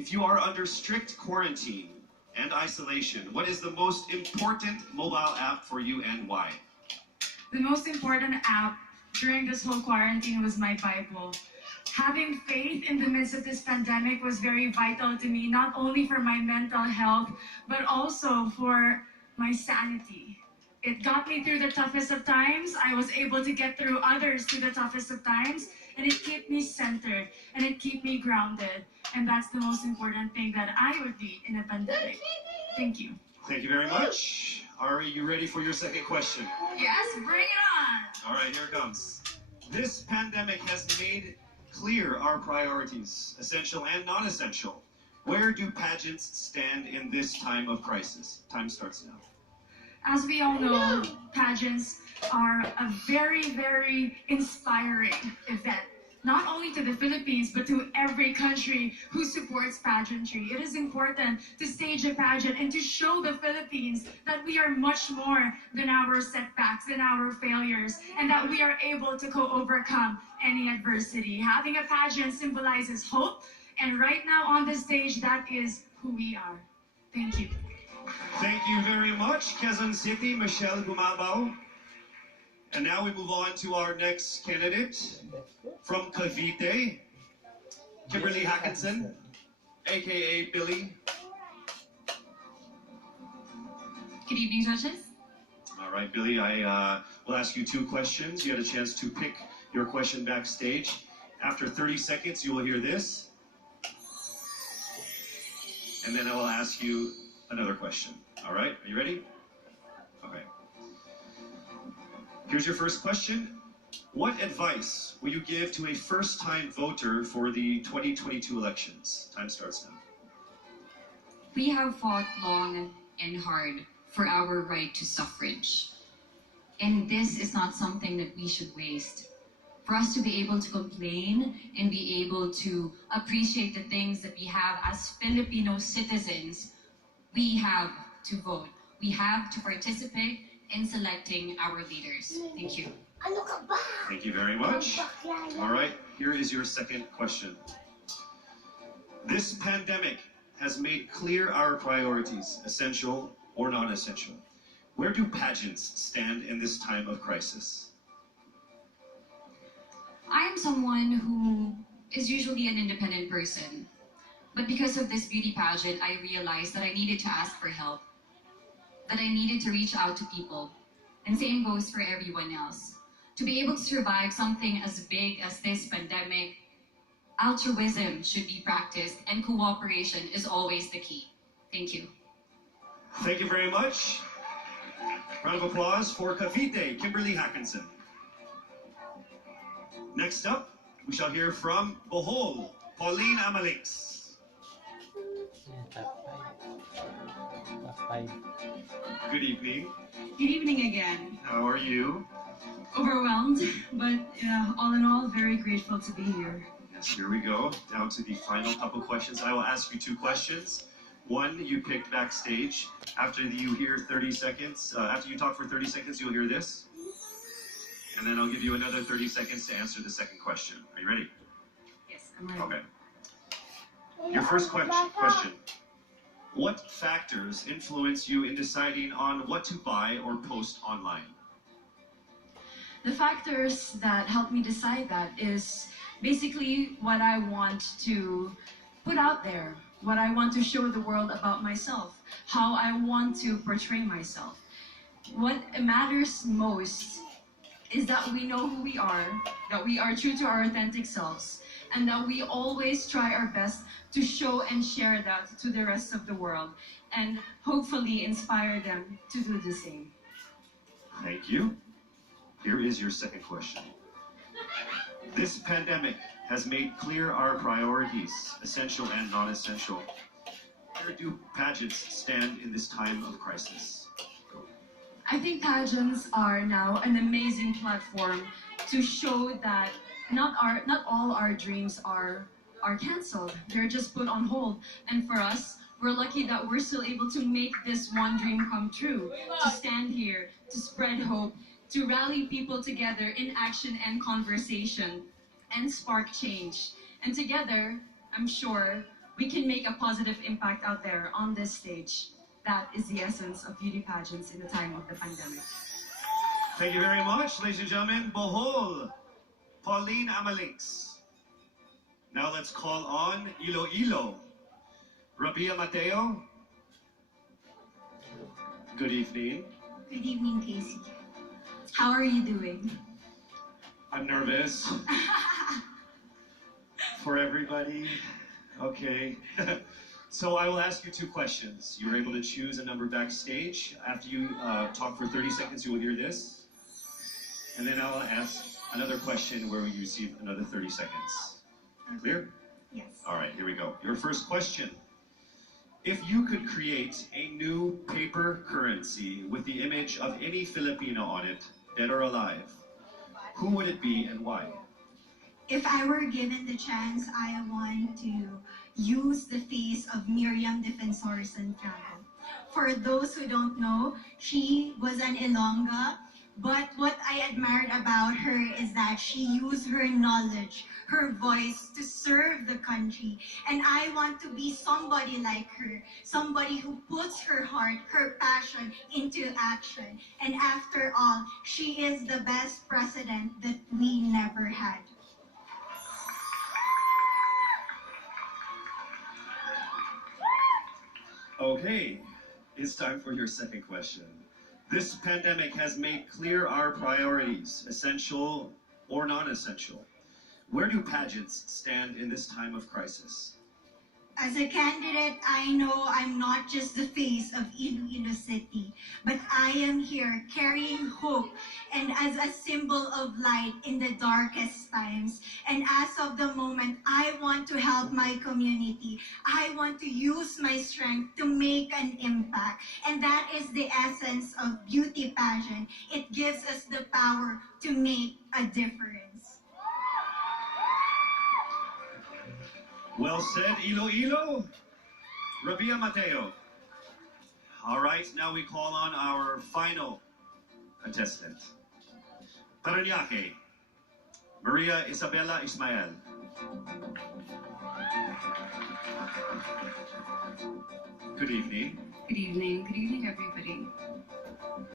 If you are under strict quarantine and isolation, what is the most important mobile app for you and why? The most important app during this whole quarantine was my Bible. Having faith in the midst of this pandemic was very vital to me, not only for my mental health, but also for my sanity. It got me through the toughest of times. I was able to get through others through the toughest of times, and it kept me centered, and it kept me grounded. And that's the most important thing that I would need in a pandemic. Thank you. Thank you very much. Are you ready for your second question? Yes, bring it on. All right, here it comes. This pandemic has made clear our priorities, essential and non-essential. Where do pageants stand in this time of crisis? Time starts now. As we all know, pageants are a very, very inspiring event, not only to the Philippines, but to every country who supports pageantry. It is important to stage a pageant and to show the Philippines that we are much more than our setbacks, than our failures, and that we are able to overcome any adversity. Having a pageant symbolizes hope, and right now on the stage, that is who we are. Thank you. Thank you very much, Quezon City, Michelle Gumabao. And now we move on to our next candidate from Cavite, Kimberly Hackinson, aka Billy. Good evening, judges. All right, Billy, I will ask you two questions. You had a chance to pick your question backstage. After 30 seconds, you will hear this. And then I will ask you another question. All right, are you ready? Okay. Here's your first question. What advice will you give to a first-time voter for the 2022 elections? Time starts now. We have fought long and hard for our right to suffrage. And this is not something that we should waste. For us to be able to complain and be able to appreciate the things that we have as Filipino citizens, we have to vote. We have to participate in selecting our leaders. Thank you. Thank you very much. All right, here is your second question. This pandemic has made clear our priorities, essential or non-essential. Where do pageants stand in this time of crisis? I am someone who is usually an independent person. But because of this beauty pageant, I realized that I needed to ask for help, that I needed to reach out to people. And same goes for everyone else. To be able to survive something as big as this pandemic, altruism should be practiced and cooperation is always the key. Thank you. Thank you very much. Round of applause for Cavite, Kimberly Hackinson. Next up, we shall hear from Bohol, Pauline Amalix. Good evening. Good evening again. How are you? Overwhelmed, but all in all, very grateful to be here. Yes, here we go. Down to the final couple questions. I will ask you two questions. One you picked backstage. After you hear 30 seconds, after you talk for 30 seconds, you'll hear this. And then I'll give you another 30 seconds to answer the second question. Are you ready? Yes, I'm ready. Okay. Your first question. What factors influence you in deciding on what to buy or post online? The factors that help me decide that is basically what I want to put out there, what I want to show the world about myself, how I want to portray myself. What matters most is that we know who we are, that we are true to our authentic selves, and that we always try our best to show and share that to the rest of the world, and hopefully inspire them to do the same. Thank you. Here is your second question. This pandemic has made clear our priorities, essential and non-essential. Where do pageants stand in this time of crisis? I think pageants are now an amazing platform to show that not all our dreams are canceled. They're just put on hold. And for us, we're lucky that we're still able to make this one dream come true, to stand here, to spread hope, to rally people together in action and conversation, and spark change. And together, I'm sure, we can make a positive impact out there on this stage. That is the essence of beauty pageants in the time of the pandemic. Thank you very much, ladies and gentlemen. Bohol, Pauline Amalix. Now let's call on Iloilo, Rabia Mateo. Good evening. Good evening, Casey. How are you doing? I'm nervous. For everybody. Okay. So I will ask you two questions. You're able to choose a number backstage. After you talk for 30 seconds, you will hear this. And then I'll ask another question where you receive another 30 seconds. Clear? Yes. All right, here we go. Your first question. If you could create a new paper currency with the image of any Filipino on it, dead or alive, who would it be and why? If I were given the chance, I want to use the face of Miriam Defensor Santiago. For those who don't know, she was an Ilongga, but what I admired about her is that she used her knowledge, her voice to serve the country. And I want to be somebody like her, somebody who puts her heart, her passion into action. And after all, she is the best president that we never had. Okay, it's time for your second question. This pandemic has made clear our priorities, essential or non-essential. Where do pageants stand in this time of crisis? As a candidate, I know I'm not just the face of Iloilo City, but I am here carrying hope and as a symbol of light in the darkest times. And as of the moment, I want to help my community. I want to use my strength to make an impact. And that is the essence of beauty pageant. It gives us the power to make a difference. Well said, Iloilo. Rabia Mateo. All right, now we call on our final contestant. Parañaque, Maria Isabella Ismael. Good evening. Good evening. Good evening, everybody.